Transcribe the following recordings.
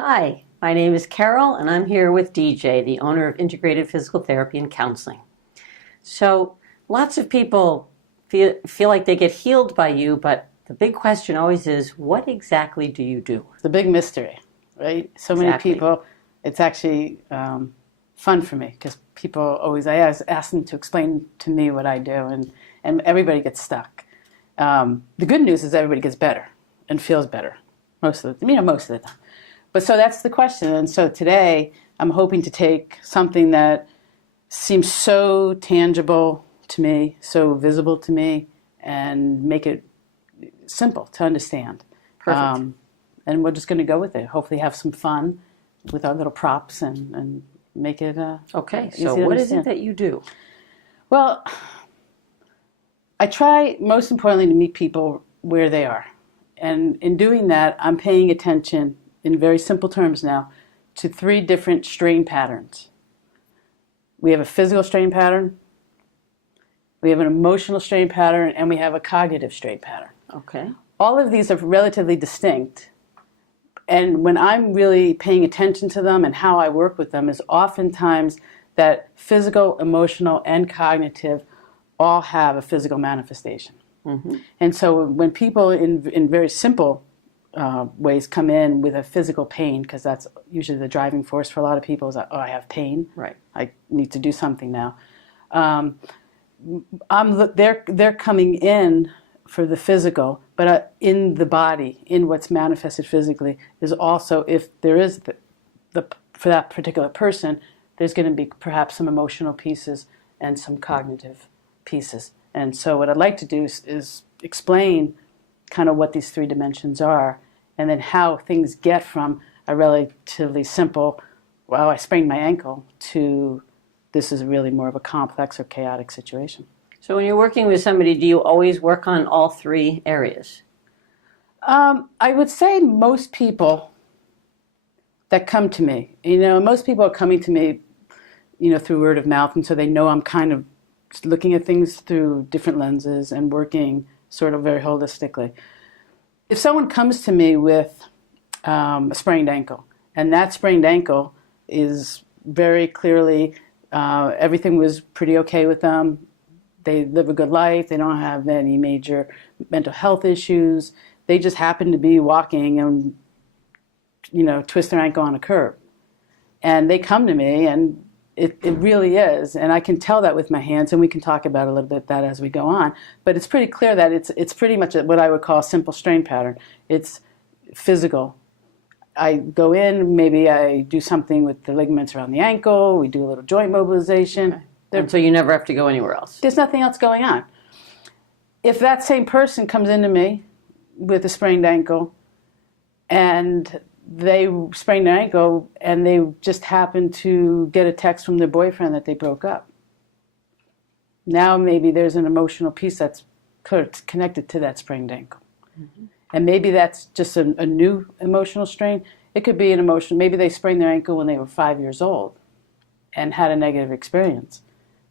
Hi, my name is Carol, and I'm here with DJ, the owner of Integrated Physical Therapy and Counseling. So, lots of people feel like they get healed by you, but the big question always is, what exactly do you do? It's a big mystery, right? So Exactly. many people, it's actually fun for me because people always, I ask them to explain to me what I do, and everybody gets stuck. The good news is everybody gets better and feels better most of the time. But so that's the question. And so today I'm hoping to take something that seems so tangible to me, so visible to me, and make it simple to understand. Perfect. And we're just going to go with it. Hopefully have some fun with our little props and make it Okay, easy so to what is understand. it that you do? Well, I try most importantly to meet people where they are. And in doing that, I'm paying attention in very simple terms now to 3 different strain patterns. We have a physical strain pattern, we have an emotional strain pattern, and we have a cognitive strain pattern. Okay. All of these are relatively distinct. And when I'm really paying attention to them and how I work with them is oftentimes that physical, emotional, and cognitive all have a physical manifestation. Mm-hmm. And so when people in very simple ways come in with a physical pain, because that's usually the driving force for a lot of people is that, oh, I have pain. Right. I need to do something now. They're coming in for the physical, but in the body, in what's manifested physically, is also, if there is for that particular person, there's going to be perhaps some emotional pieces and some cognitive pieces. And so what I'd like to do is explain kind of what these 3 dimensions are, and then how things get from a relatively simple, well, I sprained my ankle, to this is really more of a complex or chaotic situation. So when you're working with somebody, do you always work on all 3 areas? I would say most people that come to me, most people are coming to me, through word of mouth, and so they know I'm kind of looking at things through different lenses and working sort of very holistically. If someone comes to me with a sprained ankle, and that sprained ankle is very clearly, everything was pretty okay with them, they live a good life, they don't have any major mental health issues, they just happen to be walking and, twist their ankle on a curb. And they come to me, and it really is, and I can tell that with my hands, and we can talk about a little bit that as we go on, but it's pretty clear that it's pretty much what I would call a simple strain pattern. It's physical. I go in, maybe I do something with the ligaments around the ankle, we do a little joint mobilization. Okay. And so you never have to go anywhere else? There's nothing else going on. If that same person comes into me with a sprained ankle, and they sprained their ankle and they just happened to get a text from their boyfriend that they broke up, now maybe there's an emotional piece that's connected to that sprained ankle. Mm-hmm. And maybe that's just a new emotional strain. It could be an emotion. Maybe they sprained their ankle when they were 5 years old and had a negative experience,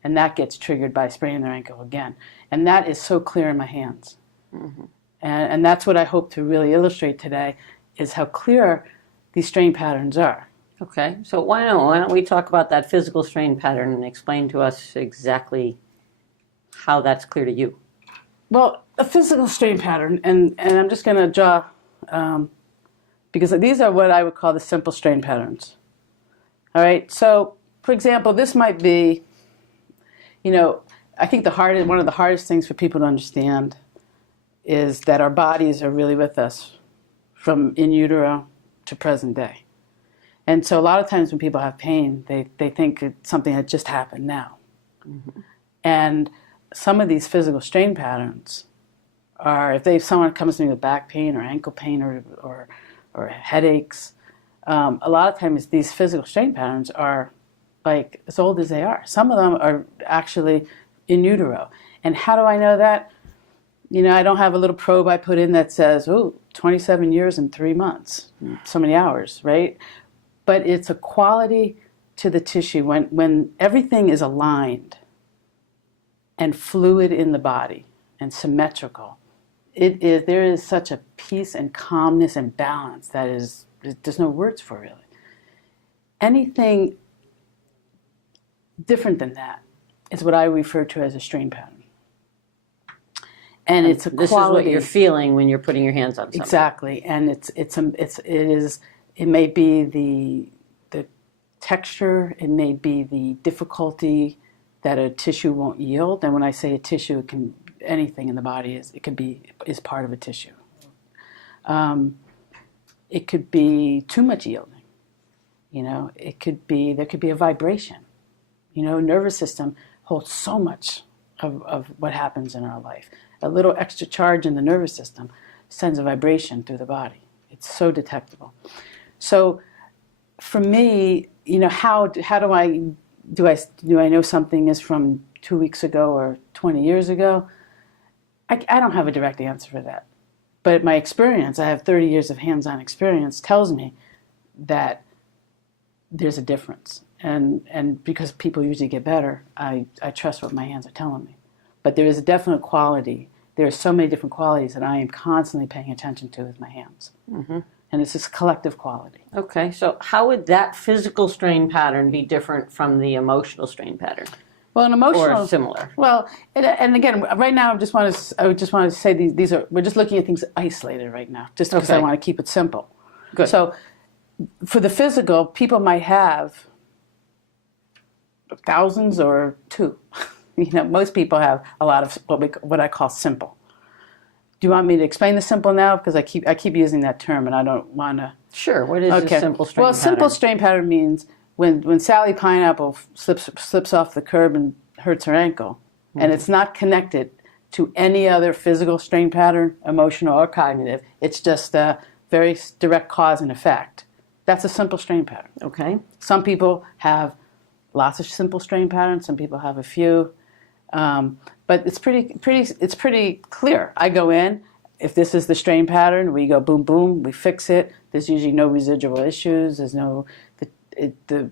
and that gets triggered by spraining their ankle again. And that is so clear in my hands. Mm-hmm. And that's what I hope to really illustrate today, is how clear these strain patterns are. Okay, so why don't we talk about that physical strain pattern and explain to us exactly how that's clear to you? Well, a physical strain pattern, and I'm just going to draw, because these are what I would call the simple strain patterns. All right, so for example, this might be, I think one of the hardest things for people to understand is that our bodies are really with us from in utero to present day. And so a lot of times when people have pain, they think it's something that just happened now. Mm-hmm. And some of these physical strain patterns are, if someone comes to me with back pain or ankle pain or headaches, a lot of times these physical strain patterns are like as old as they are. Some of them are actually in utero. And how do I know that? I don't have a little probe I put in that says, 27 years and 3 months, so many hours, right? But it's a quality to the tissue when everything is aligned and fluid in the body and symmetrical. There is such a peace and calmness and balance that is there's no words for really. Anything different than that is what I refer to as a strain pattern. And it's a This quality. is what you're feeling when you're putting your hands on something. Exactly, and it may be the texture, it may be the difficulty that a tissue won't yield. And when I say a tissue, it can anything in the body is part of a tissue. It could be too much yielding. There could be a vibration. Nervous system holds so much of what happens in our life. A little extra charge in the nervous system sends a vibration through the body. It's so detectable. So for me, how do I know something is from 2 weeks ago or 20 years ago? I don't have a direct answer for that. But my experience, I have 30 years of hands-on experience, tells me that there's a difference. And because people usually get better, I trust what my hands are telling me. But there is a definite quality. There are so many different qualities that I am constantly paying attention to with my hands. Mm-hmm. And it's this collective quality. Okay, so how would that physical strain pattern be different from the emotional strain pattern? Well, an emotional, or similar. Well, and again, right now, I just want to say these are. We're just looking at things isolated right now, just because I want to keep it simple. Good. So, for the physical, people might have thousands or two. Most people have a lot of what I call simple. Do you want me to explain the simple now? Because I keep using that term, and I don't want to. Sure. What is a simple strain pattern? Simple strain pattern means when Sally Pineapple slips off the curb and hurts her ankle, and it's not connected to any other physical strain pattern, emotional or cognitive. It's just a very direct cause and effect. That's a simple strain pattern. Okay. Some people have lots of simple strain patterns. Some people have a few. But it's pretty clear. I go in, if this is the strain pattern, we go boom, boom, we fix it. There's usually no residual issues. There's the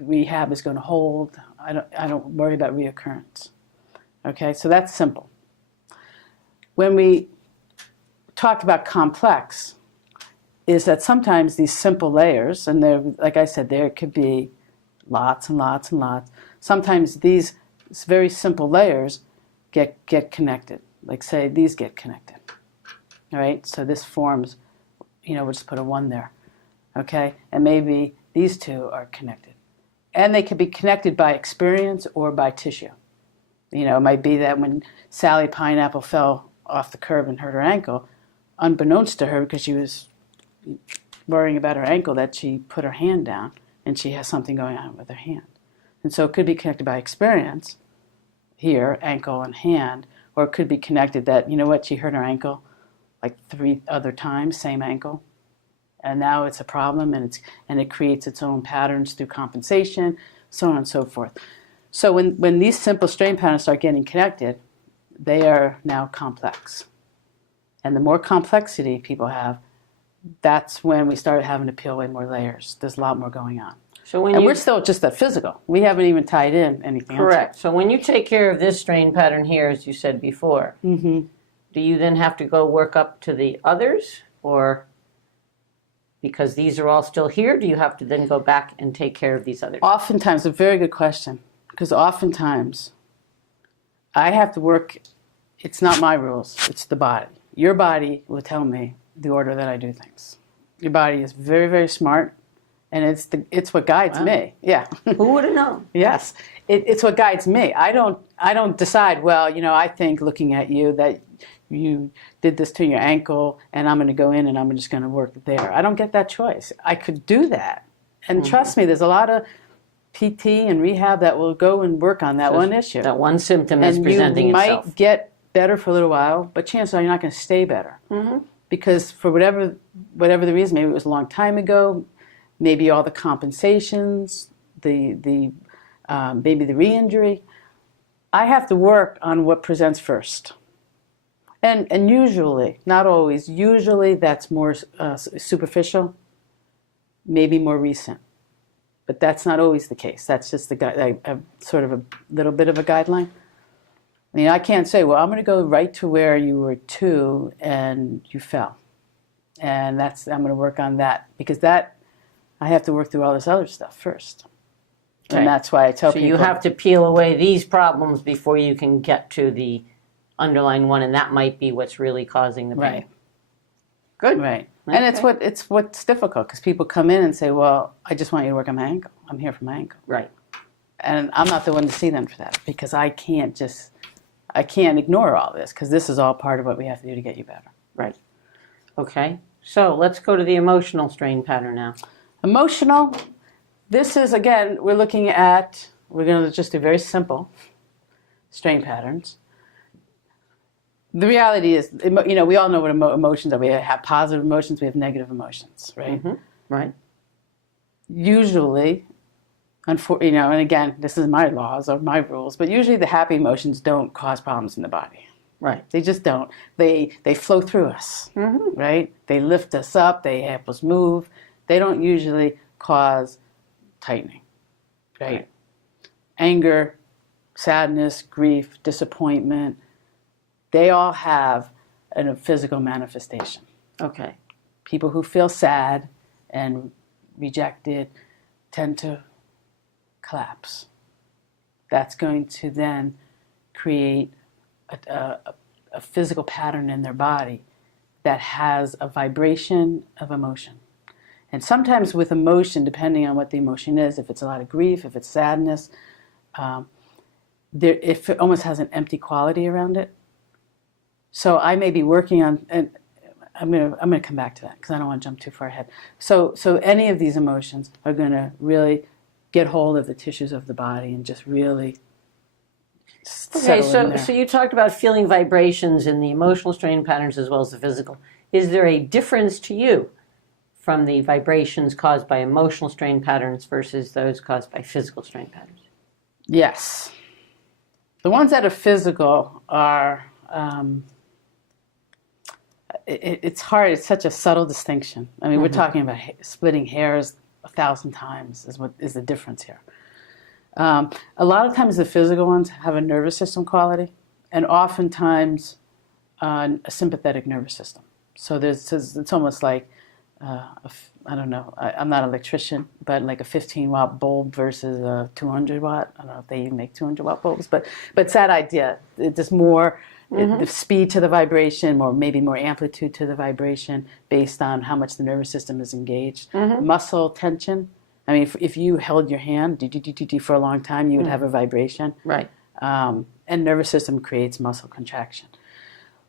rehab is going to hold. I don't worry about reoccurrence. Okay, so that's simple. When we talk about complex, is that sometimes these simple layers, and there, like I said, there could be lots and lots and lots. Sometimes these very simple layers get connected. Like say these get connected. All right, so this forms, we'll just put a 1 there. Okay, and maybe these two are connected. And they could be connected by experience or by tissue. It might be that when Sally Pineapple fell off the curb and hurt her ankle, unbeknownst to her because she was worrying about her ankle, that she put her hand down and she has something going on with her hand. And so it could be connected by experience, here, ankle and hand, or it could be connected that, she hurt her ankle like 3 other times, same ankle, and now it's a problem and it creates its own patterns through compensation, so on and so forth. So when these simple strain patterns start getting connected, they are now complex. And the more complexity people have, that's when we start having to peel away more layers. There's a lot more going on. So we're still just at physical. We haven't even tied in anything else. Correct. So when you take care of this strain pattern here, as you said before, do you then have to go work up to the others? Or because these are all still here, do you have to then go back and take care of these others? Oftentimes, a very good question, because oftentimes I have to work, it's not my rules, it's the body. Your body will tell me the order that I do things. Your body is very, very smart. And it's what guides me. Yeah. Who would have known? Yes. It's what guides me. I don't decide, well, I think looking at you that you did this to your ankle and I'm going to go in and I'm just going to work there. I don't get that choice. I could do that. And trust me, there's a lot of PT and rehab that will go and work on that one issue. That one symptom is presenting itself. And you might get better for a little while, but chances are you're not going to stay better. Because for whatever the reason, maybe it was a long time ago, maybe all the compensations, maybe the re-injury. I have to work on what presents first. And usually, not always, usually that's more superficial, maybe more recent. But that's not always the case. That's just sort of a little bit of a guideline. I can't say, well, I'm going to go right to where you were 2 and you fell. And I'm going to work on that because I have to work through all this other stuff first. Okay. And that's why I tell So people. you have to peel away these problems before you can get to the underlying one, and that might be what's really causing the pain. Right. Good. Right. Okay. And it's what's difficult because people come in and say, well, I just want you to work on my ankle. I'm here for my ankle. Right. And I'm not the one to see them for that because I can't ignore all this because this is all part of what we have to do to get you better. Right. Okay. So let's go to the emotional strain pattern now. Emotional, this is, again, we're going to just do very simple strain patterns. The reality is, we all know what emotions are. We have positive emotions, we have negative emotions, right? Mm-hmm. Right. Usually, and again, this is my laws or my rules, but usually the happy emotions don't cause problems in the body. Right. They just don't. They flow through us, right? They lift us up. They help us move. They don't usually cause tightening, right? Anger, sadness, grief, disappointment, they all have a physical manifestation. Okay. People who feel sad and rejected tend to collapse. That's going to then create a physical pattern in their body that has a vibration of emotion. And sometimes with emotion, depending on what the emotion is, if it's a lot of grief, if it's sadness, if it almost has an empty quality around it. So I may be working on, and I'm gonna come back to that because I don't want to jump too far ahead. So any of these emotions are going to really get hold of the tissues of the body and just really Okay, settle in there. so you talked about feeling vibrations in the emotional strain patterns as well as the physical. Is there a difference to you from the vibrations caused by emotional strain patterns versus those caused by physical strain patterns? Yes. The ones that are physical are, it's hard, it's such a subtle distinction. I mean, we're talking about splitting hairs 1,000 times is the difference here. A lot of times the physical ones have a nervous system quality and oftentimes a sympathetic nervous system. So it's almost like, I don't know, I'm not an electrician, but like a 15-watt bulb versus a 200-watt. I don't know if they even make 200-watt bulbs, but it's that idea. There's more the speed to the vibration, or maybe more amplitude to the vibration based on how much the nervous system is engaged. Muscle tension. I mean, if you held your hand for a long time, you would have a vibration. Right. And nervous system creates muscle contraction.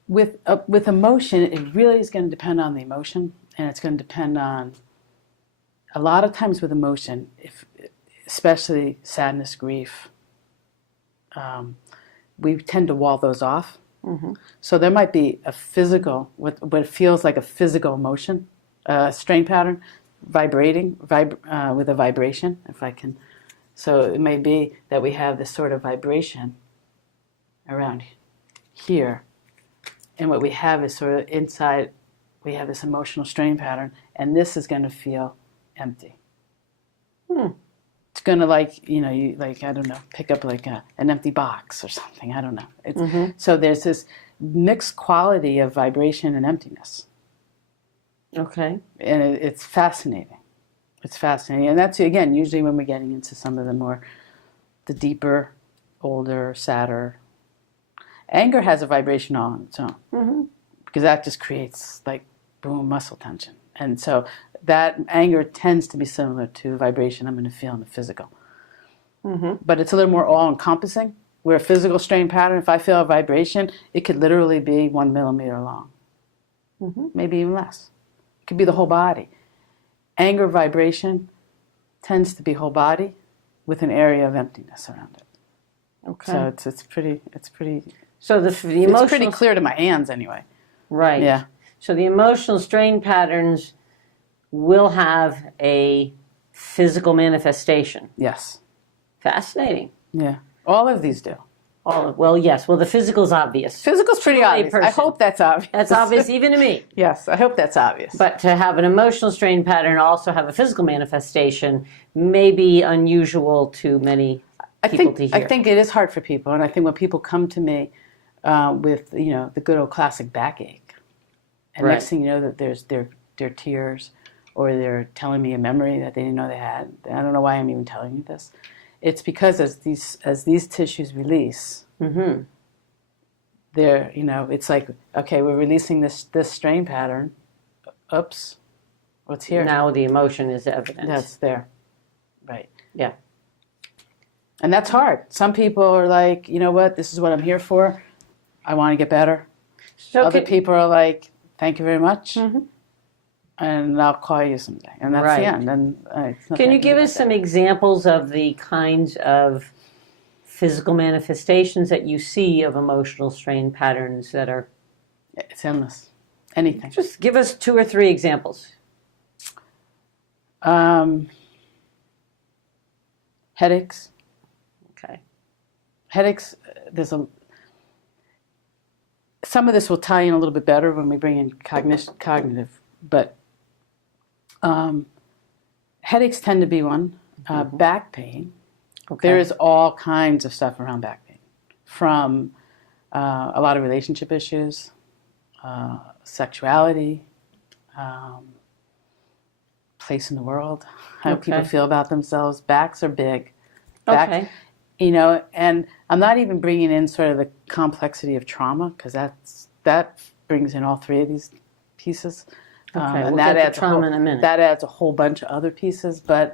With emotion, it really is going to depend on the emotion, and it's going to depend on, a lot of times with emotion, especially sadness, grief, we tend to wall those off. So there might be a physical, what feels like a physical emotion, strain pattern, vibrating with a vibration, if I can. So it may be that we have this sort of vibration around here, and what we have is sort of inside, we have this emotional strain pattern, and this is going to feel empty. It's going to I don't know, pick up like an empty box or something. I don't know. So there's this mixed quality of vibration and emptiness. Okay. And it's fascinating. It's fascinating. And that's, again, usually when we're getting into some of the deeper, older, sadder. Anger has a vibration all on its own. Because that just creates, like, boom, muscle tension. And so that anger tends to be similar to vibration I'm going to feel in the physical. But it's a little more all-encompassing. Where a physical strain pattern, if I feel a vibration, it could literally be 1 millimeter long. Maybe even less. It could be the whole body. Anger vibration tends to be whole body with an area of emptiness around it. Okay. So it's pretty. So the emotional, it's pretty clear to my hands anyway. Right. Yeah. So the emotional strain patterns will have a physical manifestation. Yes. Fascinating. Yeah. All of these do. Well, yes. Well, the physical's obvious. Physical's pretty obvious. I hope that's obvious. That's obvious even to me. Yes, I hope that's obvious. But to have an emotional strain pattern also have a physical manifestation may be unusual to many people to hear. I think it is hard for people, and I think when people come to me with the good old classic backache, and next thing you know that their tears, or they're telling me a memory that they didn't know they had. I don't know why I'm even telling you this. It's because as these tissues release, they're, it's like, okay, we're releasing this strain pattern. Oops, what's here? Now the emotion is evident. That's there, right? Yeah. And that's hard. Some people are like, you know what, this is what I'm here for. I want to get better. So Other people are like, thank you very much, Mm-hmm. and I'll call you someday. And that's Right. the end. And it's Can you give us some examples of the kinds of physical manifestations that you see of emotional strain patterns that are... It's endless. Anything. Just give us 2 or 3 examples. Headaches. Okay. Headaches, some of this will tie in a little bit better when we bring in cognitive, but headaches tend to be one. Back pain. Okay. There is all kinds of stuff around back pain, from a lot of relationship issues, sexuality, place in the world, how people feel about themselves. Backs are big. Okay. And I'm not even bringing in sort of the complexity of trauma, because that brings in all 3 of these pieces. Okay, and we'll that get to adds trauma in a minute. That adds a whole bunch of other pieces, but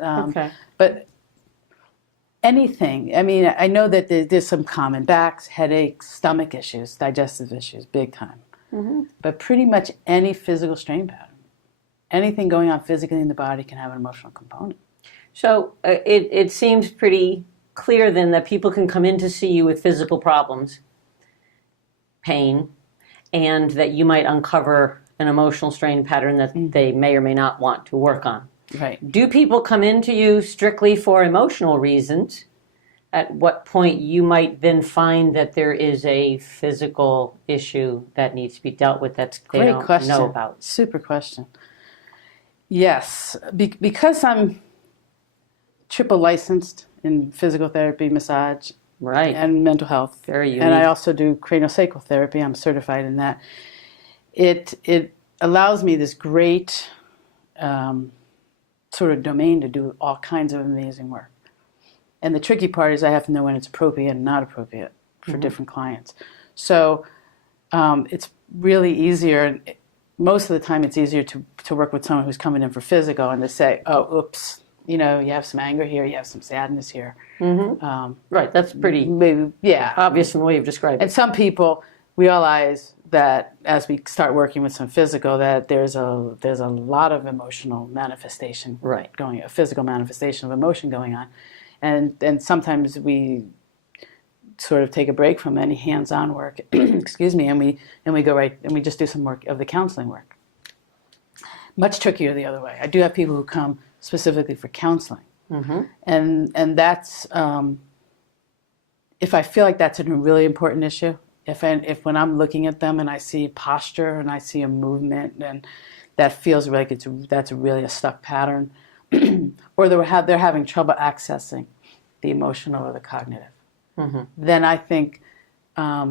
anything. I mean, I know that there's some common backs, headaches, stomach issues, digestive issues, big time. But pretty much any physical strain pattern, anything going on physically in the body can have an emotional component. So it seems pretty clear then that people can come in to see you with physical problems, pain, and that you might uncover an emotional strain pattern that they may or may not want to work on. Right. Do people come into you strictly for emotional reasons? At what point you might then find that there is a physical issue that needs to be dealt with that they Great don't question. know about? Super question. Yes, because I'm triple licensed in physical therapy, massage, Right. and mental health. Very unique. And I also do craniosacral therapy. I'm certified in that. It allows me this great sort of domain to do all kinds of amazing work. And the tricky part is I have to know when it's appropriate and not appropriate for different clients. So it's really easier. Most of the time it's easier to work with someone who's coming in for physical and to say, oh, oops, you have some anger here, you have some sadness here. Right, that's pretty obvious in the way you've described it. And some people realize that as we start working with some physical, that there's a lot of emotional manifestation a physical manifestation of emotion going on. And sometimes we sort of take a break from any hands-on work, excuse me, and we go right and we just do some work of the counseling work. Much trickier the other way. I do have people who come specifically for counseling, and that's if I feel like that's a really important issue. If when I'm looking at them and I see posture and I see a movement and that feels like that's really a stuck pattern, or they're having trouble accessing the emotional or the cognitive, then I think I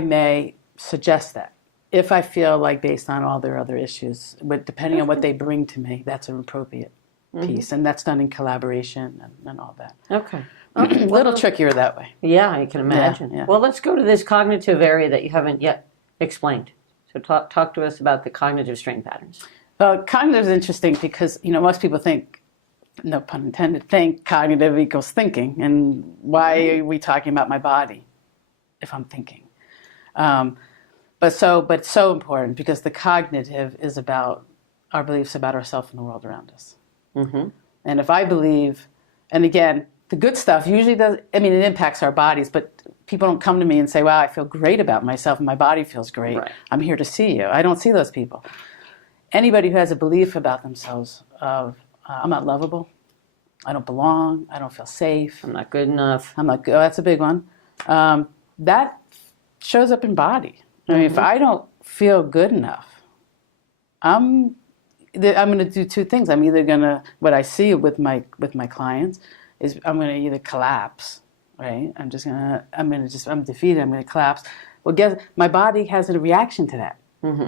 may suggest that. If I feel like based on all their other issues, but depending on what they bring to me, that's an appropriate piece. And that's done in collaboration and all that. Okay. A little trickier that way. Yeah, I can imagine. Yeah. Well, let's go to this cognitive area that you haven't yet explained. So talk to us about the cognitive strain patterns. Cognitive is interesting because, most people think, no pun intended, think cognitive equals thinking. And why are we talking about my body if I'm thinking? But so important because the cognitive is about our beliefs about ourselves and the world around us. And if I believe, and again, the good stuff usually does, it impacts our bodies, but people don't come to me and say, wow, I feel great about myself and my body feels great. Right. I'm here to see you. I don't see those people. Anybody who has a belief about themselves of, I'm not lovable, I don't belong, I don't feel safe. I'm not good enough. I'm not good. Oh, that's a big one. That shows up in body. I mean, if I don't feel good enough, I'm going to do 2 things. I'm either going to, what I see with my clients is I'm going to either collapse, right? I'm defeated, I'm going to collapse. Well, my body has a reaction to that.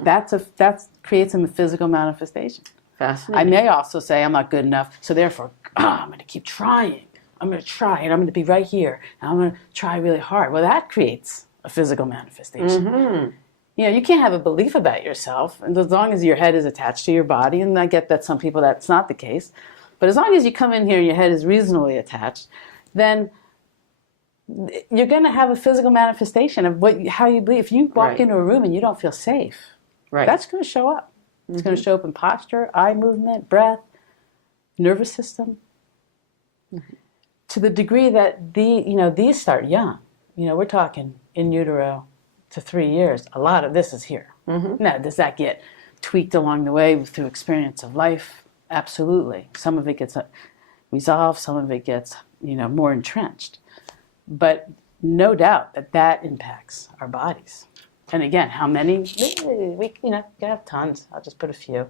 That creates a physical manifestation. Fascinating. I may also say I'm not good enough, so therefore, I'm going to keep trying. I'm going to try, and I'm going to be right here, and I'm going to try really hard. Well, that creates a physical manifestation. You can't have a belief about yourself, and as long as your head is attached to your body, and I get that some people that's not the case, but as long as you come in here and your head is reasonably attached, then you're going to have a physical manifestation of how you believe. If you walk into a room and you don't feel safe, that's going to show up. It's going to show up in posture, eye movement, breath, nervous system. To the degree that these start young. We're talking in utero to 3 years. A lot of this is here. Now, does that get tweaked along the way through experience of life? Absolutely. Some of it gets resolved. Some of it gets more entrenched. But no doubt that impacts our bodies. And again, how many? We have tons. I'll just put a few.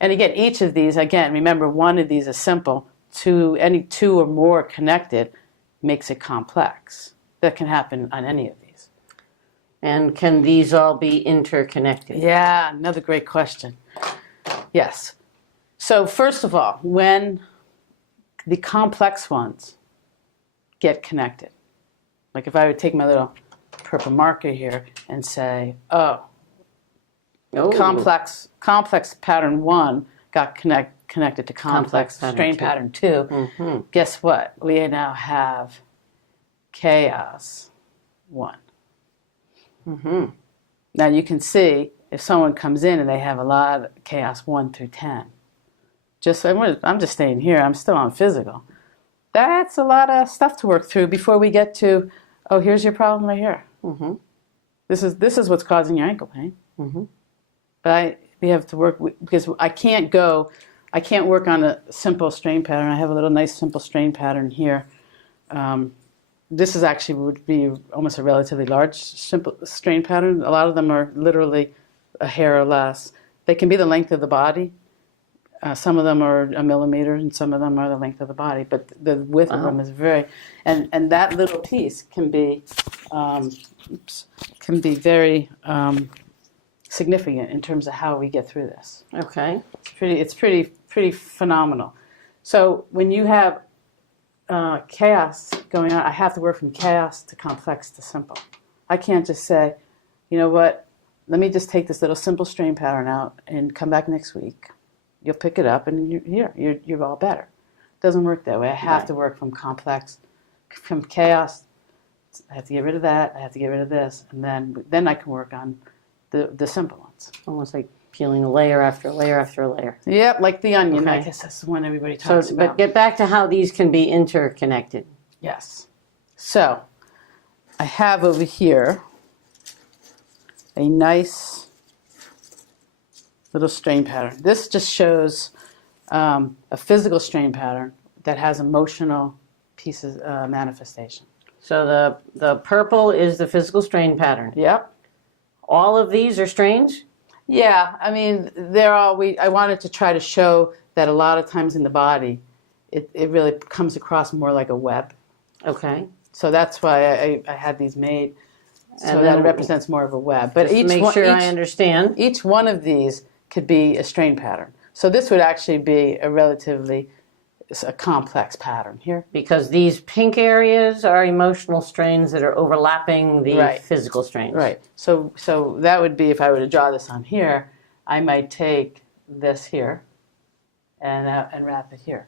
And again, each of these, again, remember, one of these is simple. Any two or more connected makes it complex. That can happen on any of these. And can these all be interconnected? Yeah, another great question. Yes. So first of all, when the complex ones get connected, like if I would take my little purple marker here and say, complex pattern 1 got connected to complex strain pattern 2. Guess what? We now have chaos 1. Now you can see if someone comes in and they have a lot of chaos 1 through 10. I'm just staying here. I'm still on physical. That's a lot of stuff to work through before we get to, here's your problem right here. This is what's causing your ankle pain. But we have to work because I can't work on a simple strain pattern. I have a little nice simple strain pattern here. This is actually would be almost a relatively large simple strain pattern. A lot of them are literally a hair or less. They can be the length of the body. Some of them are a millimeter, and some of them are the length of the body. But the width of them is and that little piece can be very significant in terms of how we get through this. Okay. It's pretty phenomenal. So when you have chaos going on, I have to work from chaos to complex to simple. I can't just say, you know what, let me just take this little simple strain pattern out and come back next week. You'll pick it up and you're all better. It doesn't work that way. I have to work from complex, from chaos. I have to get rid of that. I have to get rid of this, and then I can work on the simple ones. Almost like peeling a layer after a layer after a layer. Yep, like the onion. Okay. I guess that's the one everybody talks about. But get back to how these can be interconnected. Yes. So I have over here a nice little strain pattern. This just shows a physical strain pattern that has emotional pieces manifestation. So the purple is the physical strain pattern. Yep. All of these are strains? Yeah, I mean, I wanted to try to show that a lot of times in the body, it really comes across more like a web. Okay. So that's why I had these made, so that it represents more of a web. But I understand. Each one of these could be a strain pattern. So this would actually be a complex pattern here. Because these pink areas are emotional strains that are overlapping the physical strains. Right. So that would be, if I were to draw this on here, I might take this here and wrap it here.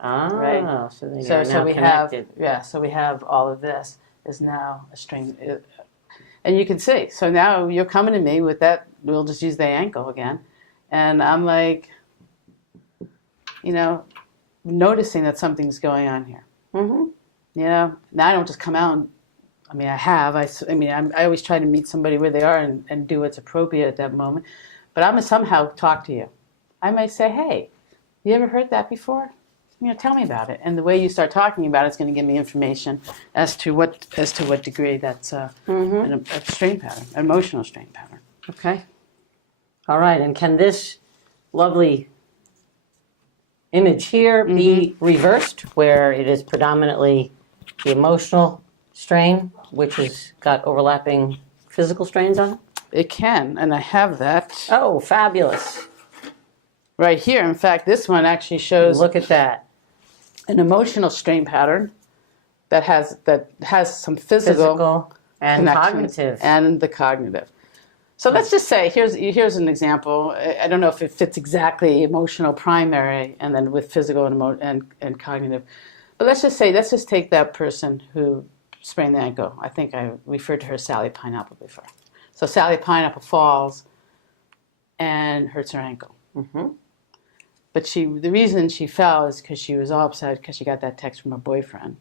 Ah, right. So they are now we connected. so we have all of this is now a strain. And you can see, so now you're coming to me with that, we'll just use the ankle again. And I'm like, noticing that something's going on here. Now I don't just come out and, I always try to meet somebody where they are and do what's appropriate at that moment. But I'm going to somehow talk to you. I might say, hey, you ever heard that before? Tell me about it. And the way you start talking about it's going to give me information as to what degree that's a strain pattern, an emotional strain pattern. Okay. All right. And can this lovely image here be reversed, where it is predominantly the emotional strain, which has got overlapping physical strains on it? It can, and I have that Oh, fabulous. right here. In fact, this one actually shows Look at that. an emotional strain pattern that has some Physical and connections cognitive. and the cognitive. So let's just say here's an example. I don't know if it fits exactly emotional primary and then with physical and cognitive, but let's just take that person who sprained the ankle. I think I referred to her as Sally Pineapple before. So Sally Pineapple falls and hurts her ankle. Mm-hmm. But the reason she fell is because she was all upset because she got that text from her boyfriend.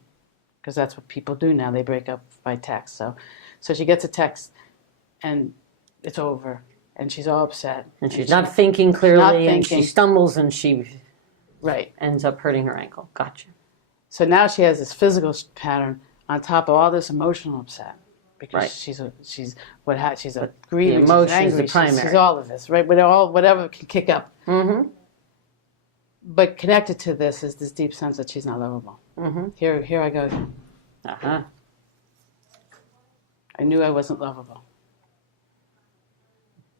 Because that's what people do now. They break up by text. So she gets a text and it's over. And she's all upset. And she's not thinking clearly, and she thinking. stumbles, and she Right. ends up hurting her ankle. Gotcha. So now she has this physical pattern on top of all this emotional upset. Because Right. she's a grieving, the emotions, she's angry, the primary. she's all of this, right? Whatever can kick up. Mm-hmm. But connected to this is this deep sense that she's not lovable. Mm-hmm. Here I go again. Uh-huh. I knew I wasn't lovable.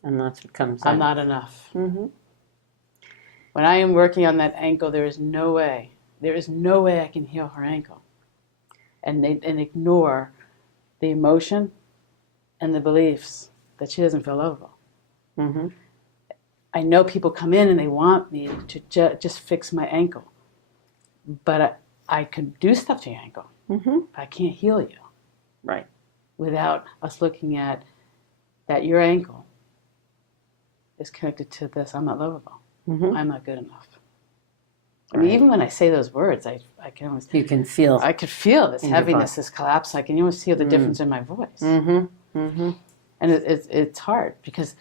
And that's what comes I'm out. not enough. Mm-hmm. When I am working on that ankle, there is no way I can heal her ankle and ignore the emotion and the beliefs that she doesn't feel lovable. Mm-hmm. I know people come in and they want me to just fix my ankle, but I can do stuff to your ankle, Mm-hmm. but I can't heal you Right. without us looking at that your ankle is connected to this. I'm not lovable. Mm-hmm. I'm not good enough. I mean, even when I say those words, I can almost... You can feel. I could feel this in your heaviness, body. this collapse. I can almost feel the difference in my voice. Mm-hmm. Mm-hmm. And it's hard because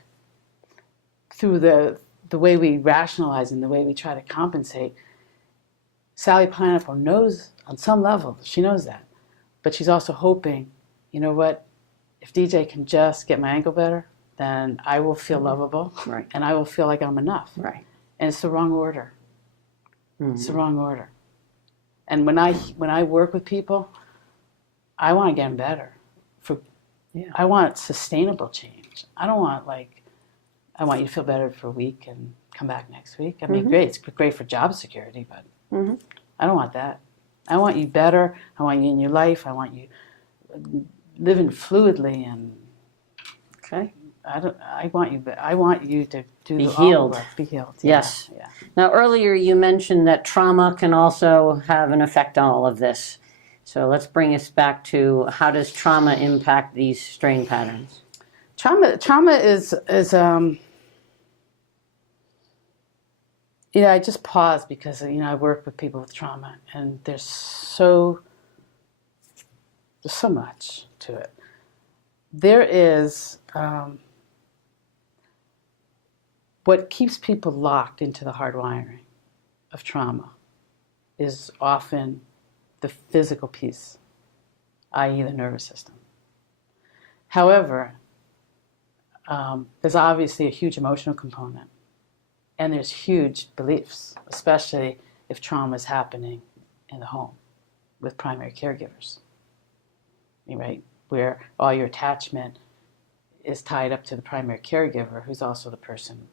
through the way we rationalize and the way we try to compensate, Sally Pineapple knows on some level, she knows that. But she's also hoping, you know what, if DJ can just get my ankle better, then I will feel lovable. Right. And I will feel like I'm enough. Right. And it's the wrong order. Mm-hmm. It's the wrong order. And when I work with people, I want to get them better. I want sustainable change. I don't want I want you to feel better for a week and come back next week. I mean, great. It's great for job security, but I don't want that. I want you better. I want you in your life. I want you living fluidly, and Okay. I want you to do Be all the healed. work. Be healed. Yes. Yeah. Now, earlier you mentioned that trauma can also have an effect on all of this. So let's bring us back to how does trauma impact these strain patterns? Trauma is I just pause because I work with people with trauma, and there's so much to it. There is what keeps people locked into the hardwiring of trauma is often the physical piece, i.e. the nervous system. However, there's obviously a huge emotional component, and there's huge beliefs, especially if trauma is happening in the home with primary caregivers, right? Where all your attachment is tied up to the primary caregiver, who's also the person,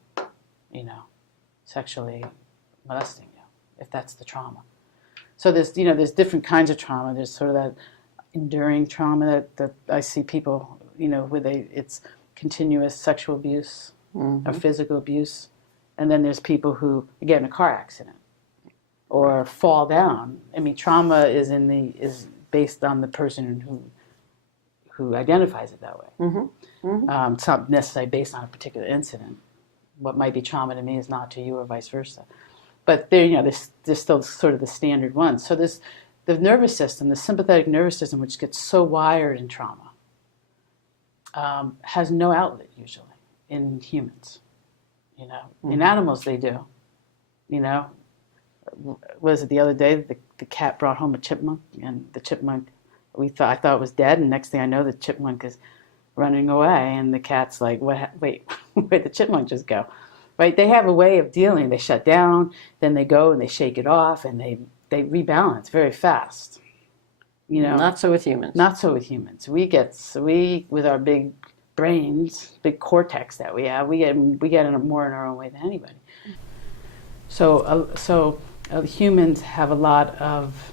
sexually molesting you, if that's the trauma. So there's different kinds of trauma. There's sort of that enduring trauma that I see people, where it's continuous sexual abuse or physical abuse. And then there's people who get in a car accident or fall down. I mean, trauma is based on the person who identifies it that way. It's not necessarily based on a particular incident. What might be trauma to me is not to you, or vice versa. But there's still sort of the standard ones. So there's the nervous system, the sympathetic nervous system, which gets so wired in trauma, has no outlet usually in humans. In animals they do. Was it the other day the cat brought home a chipmunk, and the chipmunk, I thought it was dead, and next thing I know the chipmunk is running away, and the cat's like, wait, where'd the chipmunk just go? Right? They have a way of dealing. They shut down, then they go and they shake it off, and they rebalance very fast. Not so with humans. Not so with humans. We with our big brains, big cortex that we have. We get in more in our own way than anybody. So humans have a lot of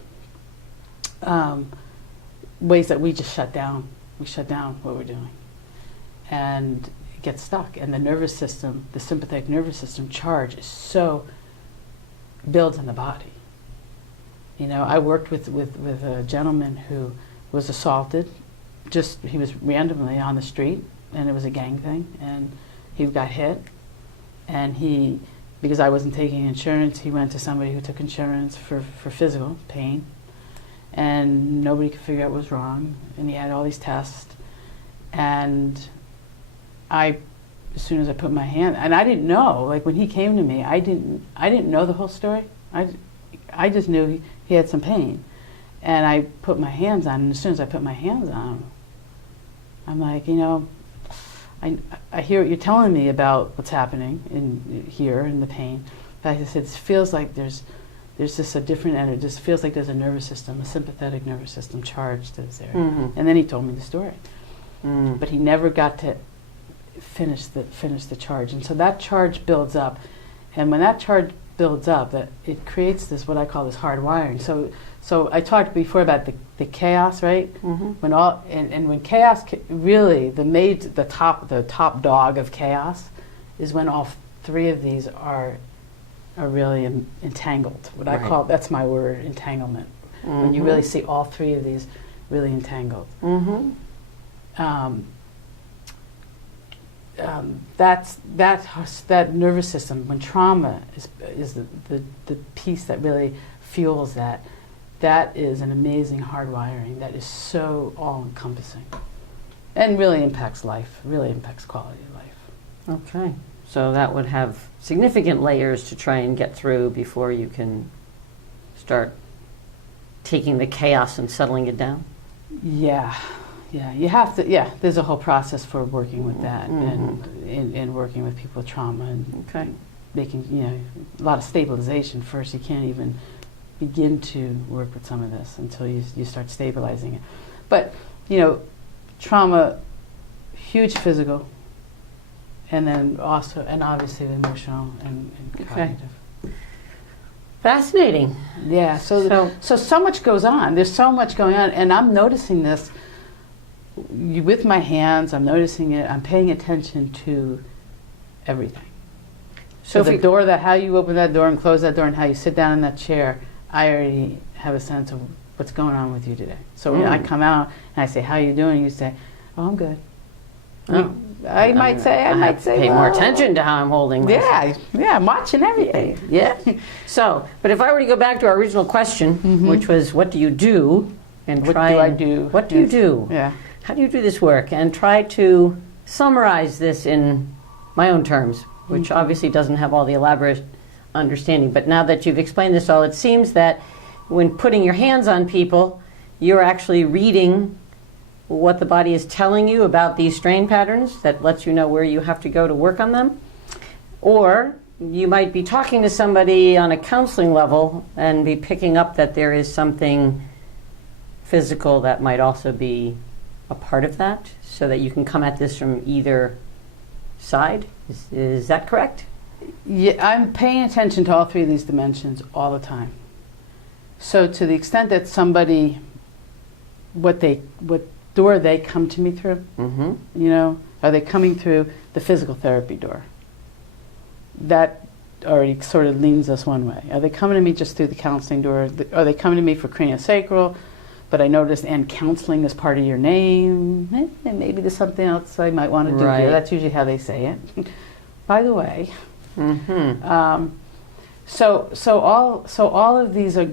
ways that we just shut down. We shut down what we're doing, and get stuck. And the nervous system, the sympathetic nervous system charge is so builds in the body. You know, I worked with a gentleman who was assaulted. He was randomly on the street, and it was a gang thing, and he got hit, and because I wasn't taking insurance, he went to somebody who took insurance for physical pain, and nobody could figure out what was wrong, and he had all these tests, and as soon as I put my hand, and I didn't know, like when he came to me, I didn't know the whole story. I just knew he had some pain, and I put my hands on him, and as soon as I put my hands on him, I'm like, you know, I hear what you're telling me about what's happening in the pain. But I said, it feels like there's just a different energy. It just feels like there's a nervous system, a sympathetic nervous system charge that's there. Mm-hmm. And then he told me the story. Mm. But he never got to finish the charge. And so that charge builds up. And when that charge builds up, it creates this, what I call this hard wiring. So I talked before about the chaos, right? Mm-hmm. When chaos really the top dog of chaos is when all three of these are really entangled. What I call, that's my word, entanglement. Mm-hmm. When you really see all three of these really entangled. Mm-hmm. That nervous system, when trauma is the piece that really fuels that. That is an amazing hardwiring that is so all-encompassing and really impacts life, really impacts quality of life. Okay. So that would have significant layers to try and get through before you can start taking the chaos and settling it down? Yeah. You have to, there's a whole process for working with that and working with people with trauma and making, a lot of stabilization first. You can't even begin to work with some of this until you start stabilizing it. But, trauma, huge physical, and then also, and obviously the emotional and cognitive. Fascinating. Yeah, so much goes on. There's so much going on, and I'm noticing this with my hands. I'm noticing it. I'm paying attention to everything. So how you open that door and close that door and how you sit down in that chair, I already have a sense of what's going on with you today. So when I come out and I say, how are you doing? You say, oh, I'm good. Oh. I might say, pay more attention to how I'm holding myself. Yeah, I'm watching everything. Yeah. But if I were to go back to our original question, which was, what do you do? And what do you do? Yeah. How do you do this work? And try to summarize this in my own terms, which obviously doesn't have all the elaborate understanding. But now that you've explained this all, it seems that when putting your hands on people, you're actually reading what the body is telling you about these strain patterns that lets you know where you have to go to work on them. Or you might be talking to somebody on a counseling level and be picking up that there is something physical that might also be a part of that, so that you can come at this from either side. Is that correct? Yeah, I'm paying attention to all three of these dimensions all the time. So to the extent that somebody, what door they come to me through, are they coming through the physical therapy door? That already sort of leans us one way. Are they coming to me just through the counseling door? Are they coming to me for craniosacral? But I noticed, and counseling is part of your name, and maybe there's something else I might want to do here. That's usually how they say it. By the way. So all of these are,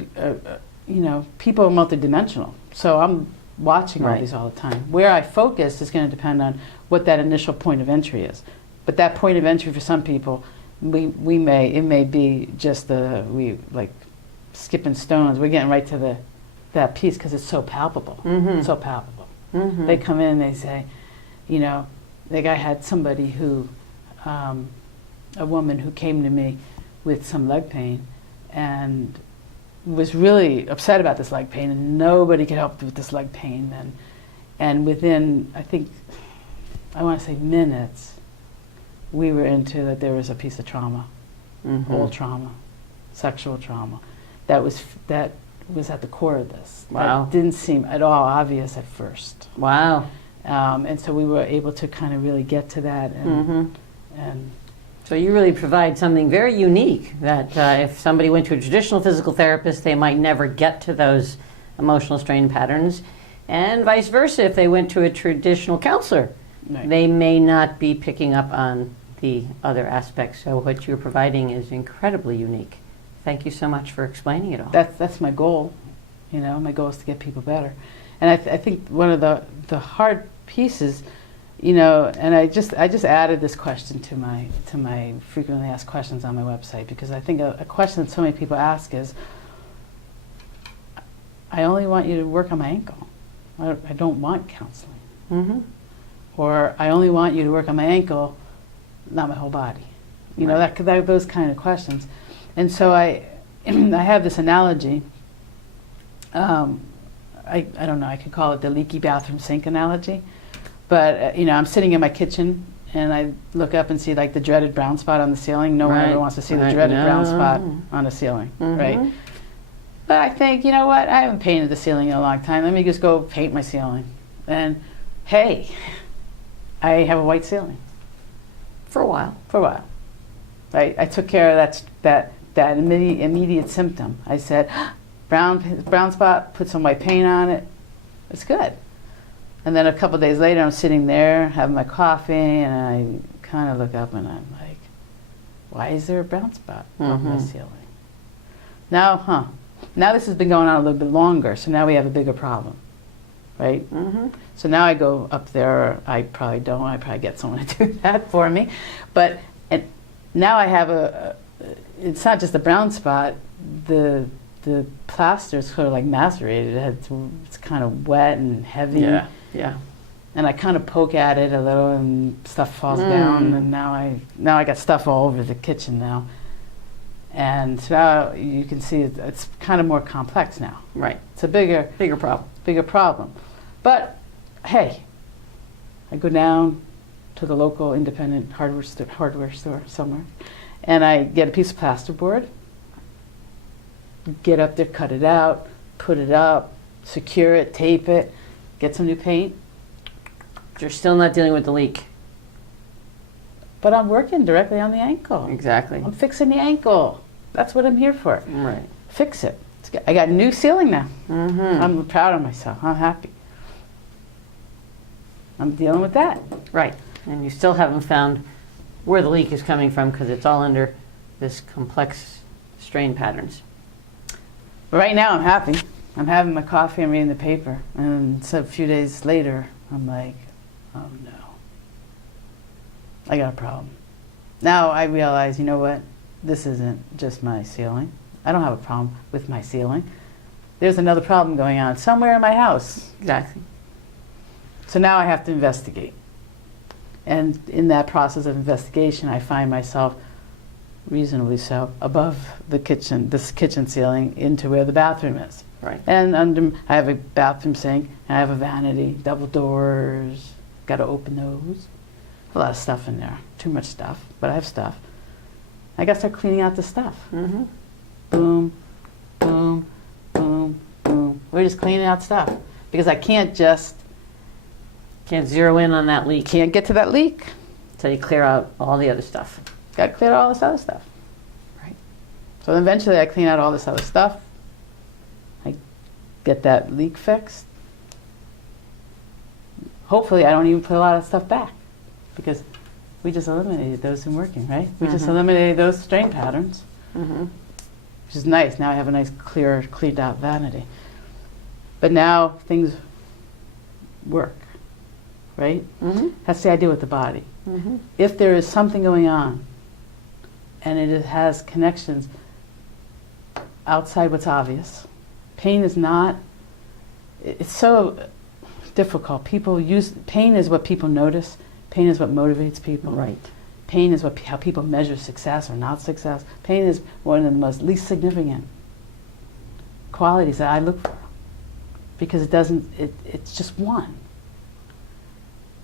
people are multidimensional. So I'm watching all these all the time. Where I focus is going to depend on what that initial point of entry is. But that point of entry for some people, it may be just we like skipping stones. We're getting right to that piece because it's so palpable. So palpable. They come in and they say, like I had somebody who, a woman who came to me with some leg pain and was really upset about this leg pain, and nobody could help with this leg pain. And within, I think, I want to say minutes, we were into that there was a piece of trauma, old trauma, sexual trauma, that was at the core of this. Wow. That didn't seem at all obvious at first. Wow. And so we were able to kind of really get to that. And So you really provide something very unique that if somebody went to a traditional physical therapist, they might never get to those emotional strain patterns. And vice versa, if they went to a traditional counselor, Right. they may not be picking up on the other aspects. So what you're providing is incredibly unique. Thank you so much for explaining it all. that's my goal. You know, my goal is to get people better. And I think one of the hard pieces, you know, and I just added this question to my frequently asked questions on my website, because I think a question that so many people ask is, I only want you to work on my ankle. I don't want counseling. Mm-hmm. Or I only want you to work on my ankle, not my whole body. You know, Right. that those kind of questions. And so I have this analogy. I don't know, I could call it the leaky bathroom sink analogy. But, you know, I'm sitting in my kitchen and I look up and see like the dreaded brown spot on the ceiling. No one Right. ever wants to see the Right. dreaded brown No. spot on the ceiling, Mhm. right? But I think, you know what, I haven't painted the ceiling in a long time. Let me just go paint my ceiling. And hey, I have a white ceiling For a while. for a while. Right? I took care of that immediate symptom. I said, brown spot, put some white paint on it. It's good. And then a couple days later, I'm sitting there having my coffee, and I kind of look up and I'm like, why is there a brown spot on my ceiling? Now this has been going on a little bit longer, so now we have a bigger problem, right? Mm-hmm. So now I go up there, or I probably don't, I probably get someone to do that for me. But now I have it's not just a brown spot, the plaster is sort of like macerated. It's kind of wet and heavy. Yeah. And I kind of poke at it a little and stuff falls down, and now I got stuff all over the kitchen now. And so now you can see it's kind of more complex now. Right. It's a bigger problem. But hey, I go down to the local independent hardware store somewhere, and I get a piece of plasterboard, get up there, cut it out, put it up, secure it, tape it, get some new paint. You're still not dealing with the leak. But I'm working directly on the ankle. Exactly. I'm fixing the ankle. That's what I'm here for. Right. Fix it. I got new ceiling now. Mm-hmm. I'm proud of myself. I'm happy. I'm dealing with that. Right. And you still haven't found where the leak is coming from, because it's all under this complex strain patterns. But right now I'm happy. I'm having my coffee, I'm reading the paper. And so a few days later, I'm like, oh no. I got a problem. Now I realize, you know what? This isn't just my ceiling. I don't have a problem with my ceiling. There's another problem going on somewhere in my house. Exactly. So now I have to investigate. And in that process of investigation, I find myself reasonably so above this kitchen ceiling into where the bathroom is. Right. And I have a bathroom sink, and I have a vanity, double doors, got to open those. A lot of stuff in there, too much stuff, but I have stuff. I got to start cleaning out the stuff. Mm-hmm. Boom, boom, boom, boom. We're just cleaning out stuff because I can't zero in on that leak get to that leak. until you clear out all the other stuff. Got to clear all this other stuff. Right. So eventually I clean out all this other stuff. I get that leak fixed. Hopefully I don't even put a lot of stuff back, because we just eliminated those in working, right? We just eliminated those strain patterns, which is nice. Now I have a nice cleaned out vanity. But now things work, right? That's the idea with the body. If there is something going on and it has connections outside what's obvious, pain is not, it's so difficult. Pain is what people notice. Pain is what motivates people. Right. Pain is how people measure success or not success. Pain is one of the most least significant qualities that I look for, because it's just one.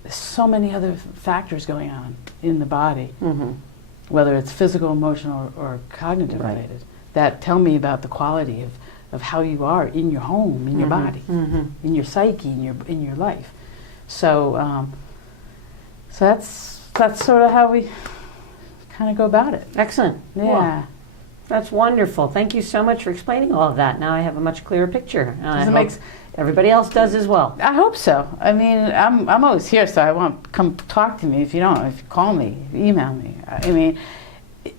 there's so many other factors going on in the body, Mm-hmm. whether it's physical, emotional, or cognitive Right. related, that tell me about the quality of how you are in your home, in your body, Mm-hmm. in your psyche, in your life. So, so that's sort of how we kind of go about it. Excellent. Yeah. Well, that's wonderful. Thank you so much for explaining all of that. Now I have a much clearer picture. And I Does it hope make everybody else does as well. I hope so. I mean, I'm always here, so I want come talk to me if you don't. If you call me, email me. I mean,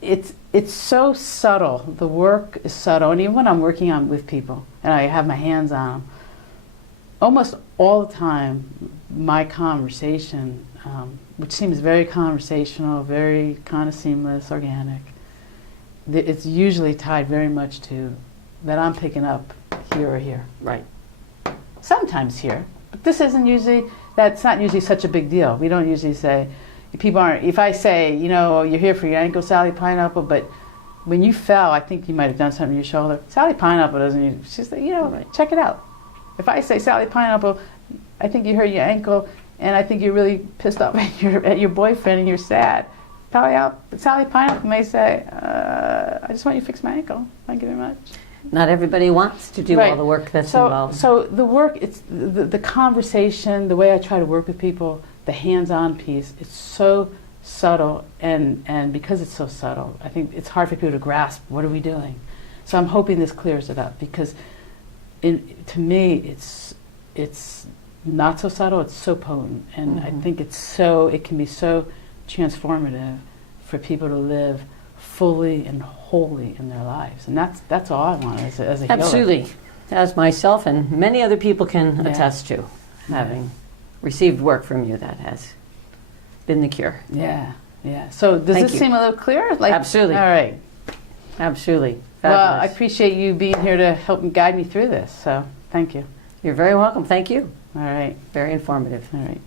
it's so subtle. The work is subtle, and even when I'm working on with people and I have my hands on them, almost all the time, my conversation, which seems very conversational, very kind of seamless, organic, it's usually tied very much to that I'm picking up here or here. Right. Sometimes here, but this isn't usually, that's not usually such a big deal. We don't usually say, people aren't, if I say, you know, you're here for your ankle, Sally Pineapple, but when you fell, I think you might have done something to your shoulder. Sally Pineapple doesn't, she's like, you know, Right. check it out. If I say, Sally Pineapple, I think you hurt your ankle, and I think you're really pissed off at your boyfriend and you're sad. Sally Pineapple may say, I just want you to fix my ankle. Thank you very much. Not everybody wants to do Right. all the work that's So, involved. so the work, it's the conversation, the way I try to work with people, the hands-on piece, it's so subtle, and because it's so subtle, I think it's hard for people to grasp, what are we doing? So I'm hoping this clears it up, because to me, it's not so subtle, it's so potent, and I think it can be so transformative for people to live fully and wholly in their lives, and that's all I want as a healer. Absolutely. As myself and many other people can Yeah. attest to, having received work from you that has been the cure. Yeah, yeah. So does Thank this you. seem a little clearer? Like, Absolutely. All right. Absolutely. Well, I Fabulous. appreciate you being here to help guide me through this. So thank you. You're very welcome. Thank you. All right. Very informative. All right.